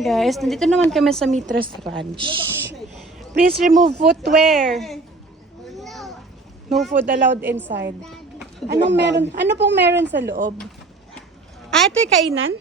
Ayan guys, nandito naman kami sa Mitras Ranch. Please remove footwear. No food allowed inside. Anong meron? Ano pong meron sa loob? Ah, ito yung kainan?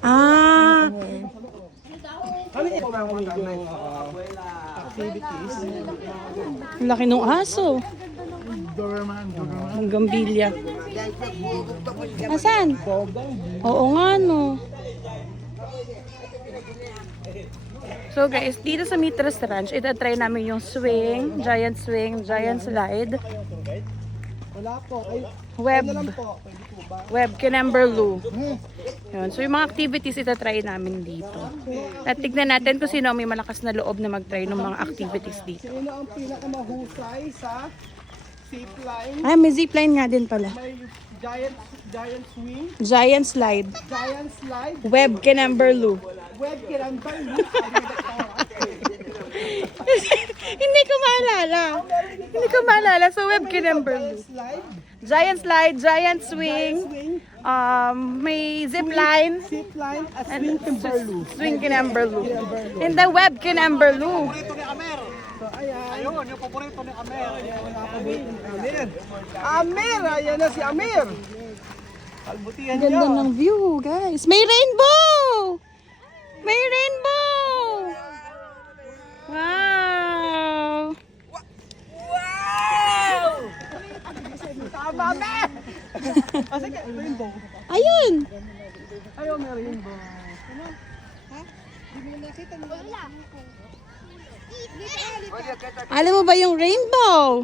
Ah. Laki ng aso. Ang gambilya. Asan? Oo nga no. So guys, dito sa Mitras Ranch, itatry namin yung swing, giant slide. Wala po. Web Kinemberloo. Yun. So yung mga activities itatry namin dito. At tignan natin kung sino may malakas na loob na mag-try ng mga activities dito. Sino ang pinakamahusay sa zipline? Ay, may zipline nga din pala. May giant swing, Giant slide. giant slide, Web Kinemberloo. web kiramban. Hindi ko maalala. So Web Kinemberloo. Giant slide, giant swing, may zip line, At swing kimberloo. swing Kinemberloo. And the Web Kinemberloo. So ayan. Ayun, yung paborito ni Amer. Amer! Ayan na si Amer. Kalbutihan niya. Ganda ng view, guys. May rainbow! May rainbow! Wow! Tama, Amer! Sige, rainbow. Ayun! Ayun, may rainbow. Alam mo ba yung rainbow?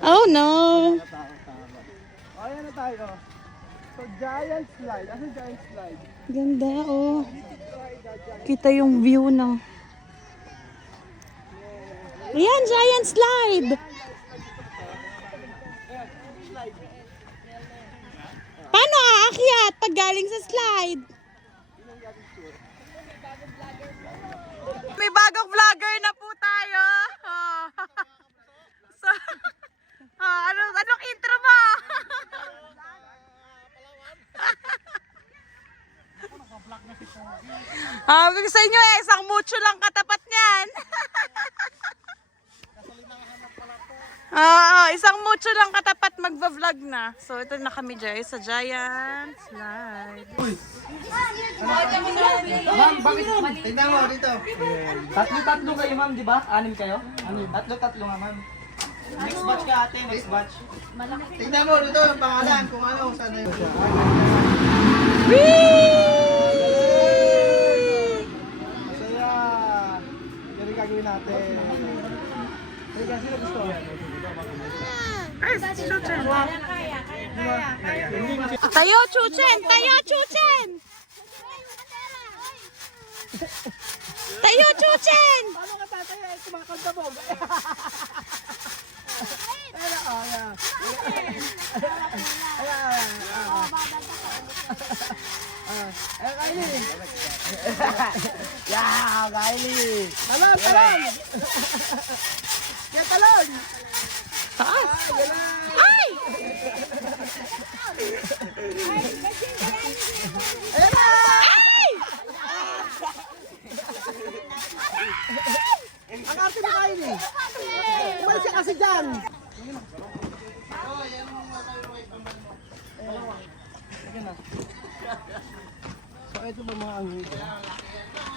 Oh no! Ayan na tayo. So, giant slide. Ano giant slide? Ganda oh. Kita yung view ng... Ayan, giant slide! Paano aakyat pag galing sa slide? May bagong vlogger na po tayo. Oh. So, anong intro mo? Sa inyo isang mucho lang katapat niyan. Isang mucho lang katapat magva-vlog na. So ito na kami guys sa giant slide. Ma'am, bakit? Tignan mo dito. Tatlo kayo ma'am, di ba? Anim kayo? Tatlo nga ma'am. Next batch ka ate, next batch. Tignan mo dito yung pangalan kung ano, saan na yun. Masaya. Yan yung gagawin natin. Sige, sino gusto? Tayo, Chuchen! Tayo, Chuchen! Tayo, Chuchen! Paano ka tataya? Kumakanta mo. Ayan, ayan. Ayan, Kylie. Yeah, Kylie! Talon, talon. Yan, talon. Taas! Galang. Ay! Ayan na. Ay! Ang arte ni Kylie. Umalis siya kasi dyan. So, ito ba mga anghito?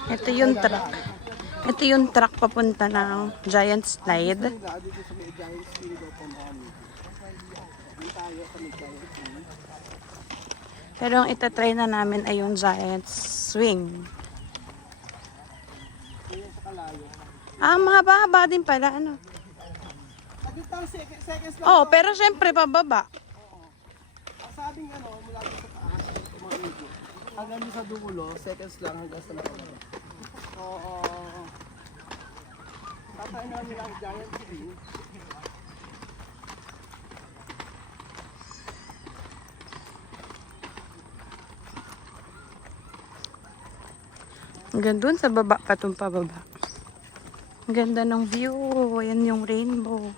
Ito yung truck. Ito yung truck papunta ng giant slide. Dito sa may giant swing daw po mami. Hindi tayo sa may giant swing. Pero ang itatry na namin ay yung giant swing. Ayun sa kalayo. Mahaba-haba din pala. Ano? Nagitang seconds lang. Oh, pero syempre pababa. Sabing ano, mula dito sa taas, mga ito. Hanggang dito sa dulo, seconds lang hanggang sa loob. Oo. Tatay na nila ang giant swing. Hanggang dun sa baba pa itong pababa. Ang ganda ng view. Ayan yung rainbow.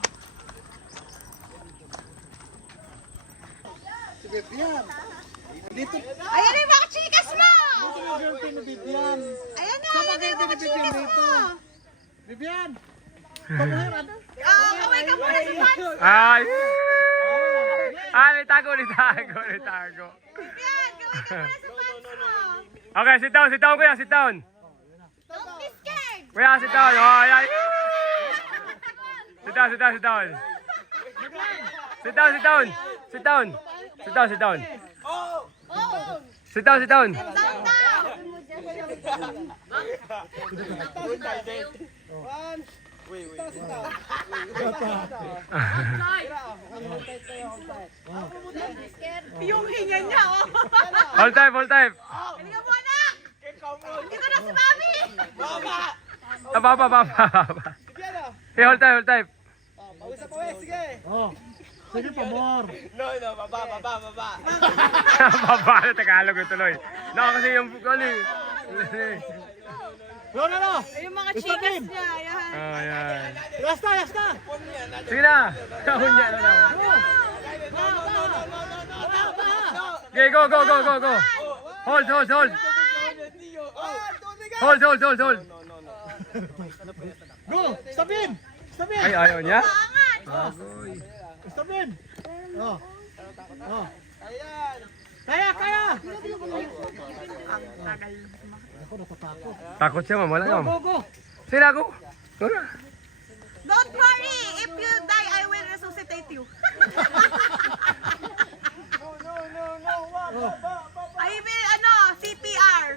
Si Vivian. Dito. Ayan na yung mga chikas mo! Dito yung girlfriend ni Vivian. Ayan na, Saan ayan na yung mga girlfriend ni chikas Vivian mo! dito? Vivian! Pamuhiran. Kaway ka muna sa fans! Ay! May tago. Yan, kaway ka muna sa fans mo! Okay, sit down, kuya, sit down. Don't be scared! Kuya, sit down. Oh, ayan. Sit down. Sit down. Sit down. Sit down. Sit down. Sit down. Sit down. Sit down. Down, down! Yung hinga niya, oh! Hold time, hold time. Hindi ka mo, anak! Dito na si Mami! Baba. Hey, hold time, hold time. Pawis sa pawis, sige. Oh. Sige pa, more. Baba na Tagalog yung tuloy. Kasi yung kali. No. Yung mga chikas niya, yan. Oh, yan. Yasta. Sige na. Hunya na lang. Okay, go. Hold. Hold. Go! Stopin! Ay, ayaw niya? Stopin! Oh. Kaya! Ako natatakot. Takot siya, mamala Go! naman. Sige na, go. Go na. Don't worry! If you die, I will resuscitate you. I will, CPR.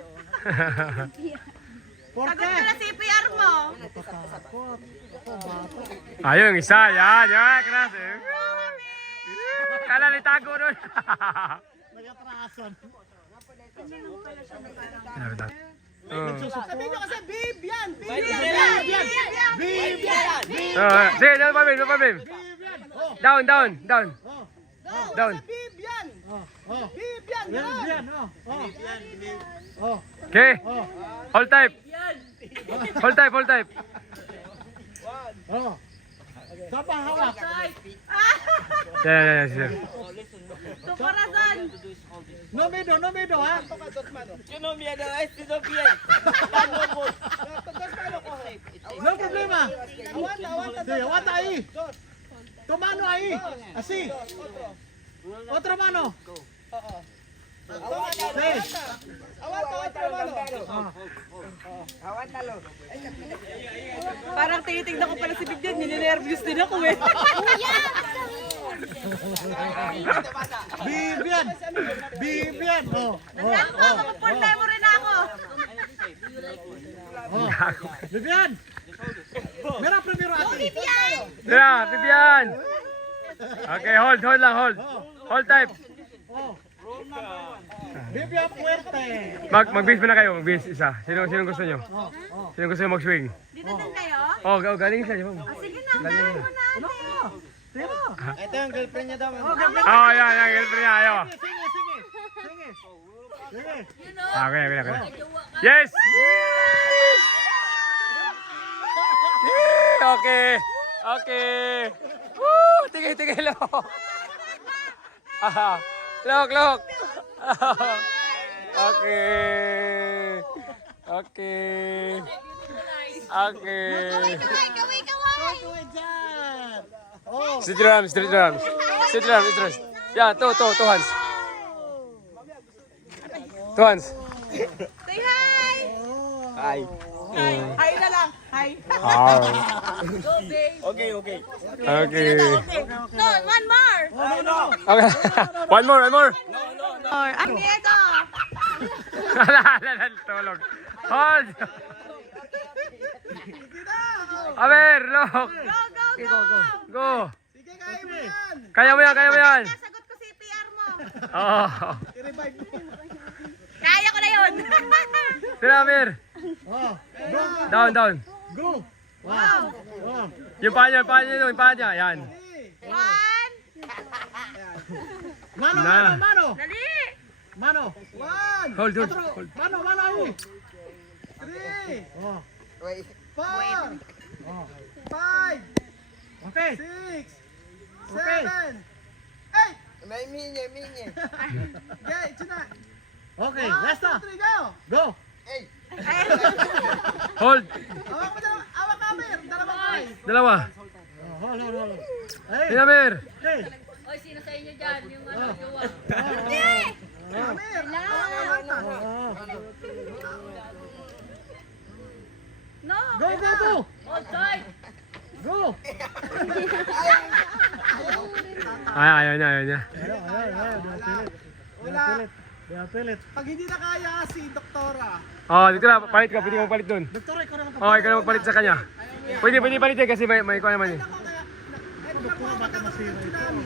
Sagot ko na CPR mo. Natatakot. Ako, bata. Ayaw yung isa, yan, kras eh. Kala ni tago nun. Nagatrasan. Sabi nyo kasi, Bibian! Sige, no problem. Down. Bibian! Okay. Hold type. Sapa hawak. Yeah, sir. Tukorazan! No medo, ha? No problema. Awan ahí. Tu mano ahí. Así. Otra mano. Sí. Parang tinitignan ko pala si Bibian, nininervous din ako eh. Bibian. Full memory na ako. Bibian. Mira primero ate. Yeah, Bibian. Okay, hold lang. Hold type. Bibian fuerte. Mag-base na kayo, mag-base isa. Sino gusto nyo? Sino gusto nyo mag-swing? Dito din kayo? Galing siya. Sige na, unahin mo na. Ito yung girlfriend niya daw. Yan, girlfriend niya, ayo. Sige. Okay. Yes! Okay. Woo! Tigil, look. Look. Okay. Kaway! Street drums. Yeah, two hands. Two hands. Say hi! Hi. Hi na lang. Hi. Okay. No, one more. Okay. One more. Ang miedo. Tulog. Hold. Aber, look. Go. Sige, kaya mo yan. Kaya mo yan. Sagot ko CPR mo. Oh. I-revive mo. Kaya ko na yun. Sila, Aber. Down. Go. Wow. Yung paa niya. Yan. One. Mano. Dali. Mano. One. Hold. Mano ahí. Three. Four. Five. Okay. 6, 7, 8. May minye, minye. Okay, ito na. Okay, last na. 3, go! Go! Hold. Awak mo dalawa. Awak kami. Dalawa kayo. Dalawa. Hold, hold, hold. Hey! Sinamer. Hey! Oy, sino sa inyo dyan? Yung ano, jowa. Amir. No! Go, go, go! Hold tight! Go! Ayaw niya. Wala. Pilit. Pag hindi na kaya si Doktora. Oh, dito na. Palit ka. Pwede ka magpalit dun. Doktor, ikaw naman Oh, ikaw na magpalit sa kanya. Pwede palit yan kasi may ikaw naman eh. Ako kaya, ito na po ang magkakasunod tsunami.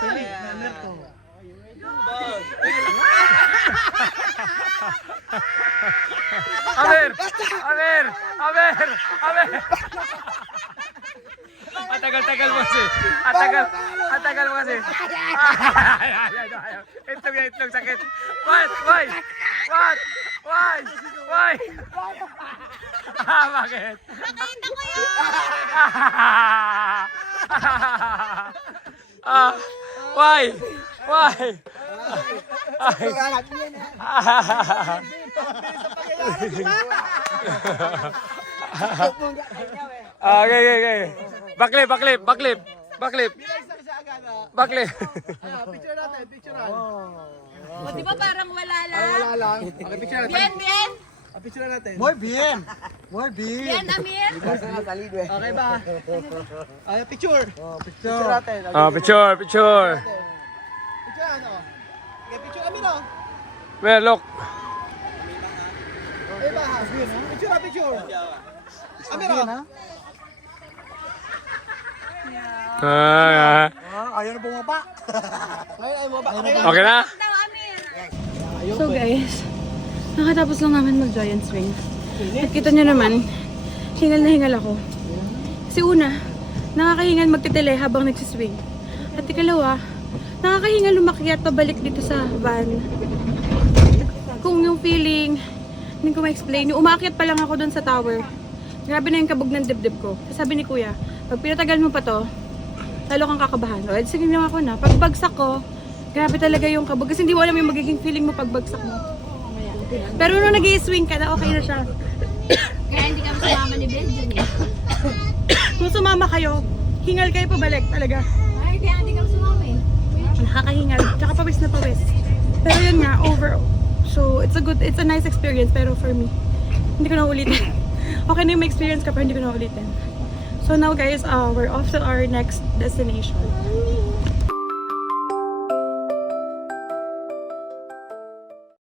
Pilit na Merto. Amer! Atagal mo kasi. Atagal mo kasi. Ayaw. Itlog, sakit. What? Why? Bakit? Nakita ko yun! Why? Okay. Baklip. Picture natin, picture natin. O, di ba parang wala lang? Wala lang. Okay, picture natin. Bien! Picture natin. More bien! Bien, Amir! Okay ba? Okay, picture. Picture natin. Picture. Picture ano? Okay, picture Amir oh. Well, look. Eh ba? Picture. Amir oh. Ayaw na bumaba. Ngayon ay mo ba? Okay na? Daw, Amir! So guys, nakatapos lang namin mag-giant swing. At kita nyo naman, hingal na hingal ako. Kasi una, nakakahingal magtitele habang nagsiswing. At ikalawa, nakakahingal lumakyat pabalik dito sa van. Kung yung feeling, hindi ko ma-explain. Yung umaakyat pa lang ako dun sa tower. Grabe na yung kabog ng dibdib ko. Sabi ni kuya, pag pinatagal mo pa to, lalo kang kakabahan. O, sige lang ako na. Pagbagsak ko, grabe talaga yung kabog. Kasi hindi mo alam yung magiging feeling mo pagbagsak mo. Pero nung nag-i-swing ka na, okay na siya. Kaya hindi kami sumama ni Benjamin eh. Kung sumama kayo, hingal kayo pabalik talaga. Ay, kaya hindi kami sumama eh. Nakakahingal. Tsaka pawis na pawis. Pero yun nga, overall. So, it's a nice experience. Pero for me, hindi ko na ulitin. Okay na yung experience ka, pero hindi ko na ulitin. So now guys, we're off to our next destination.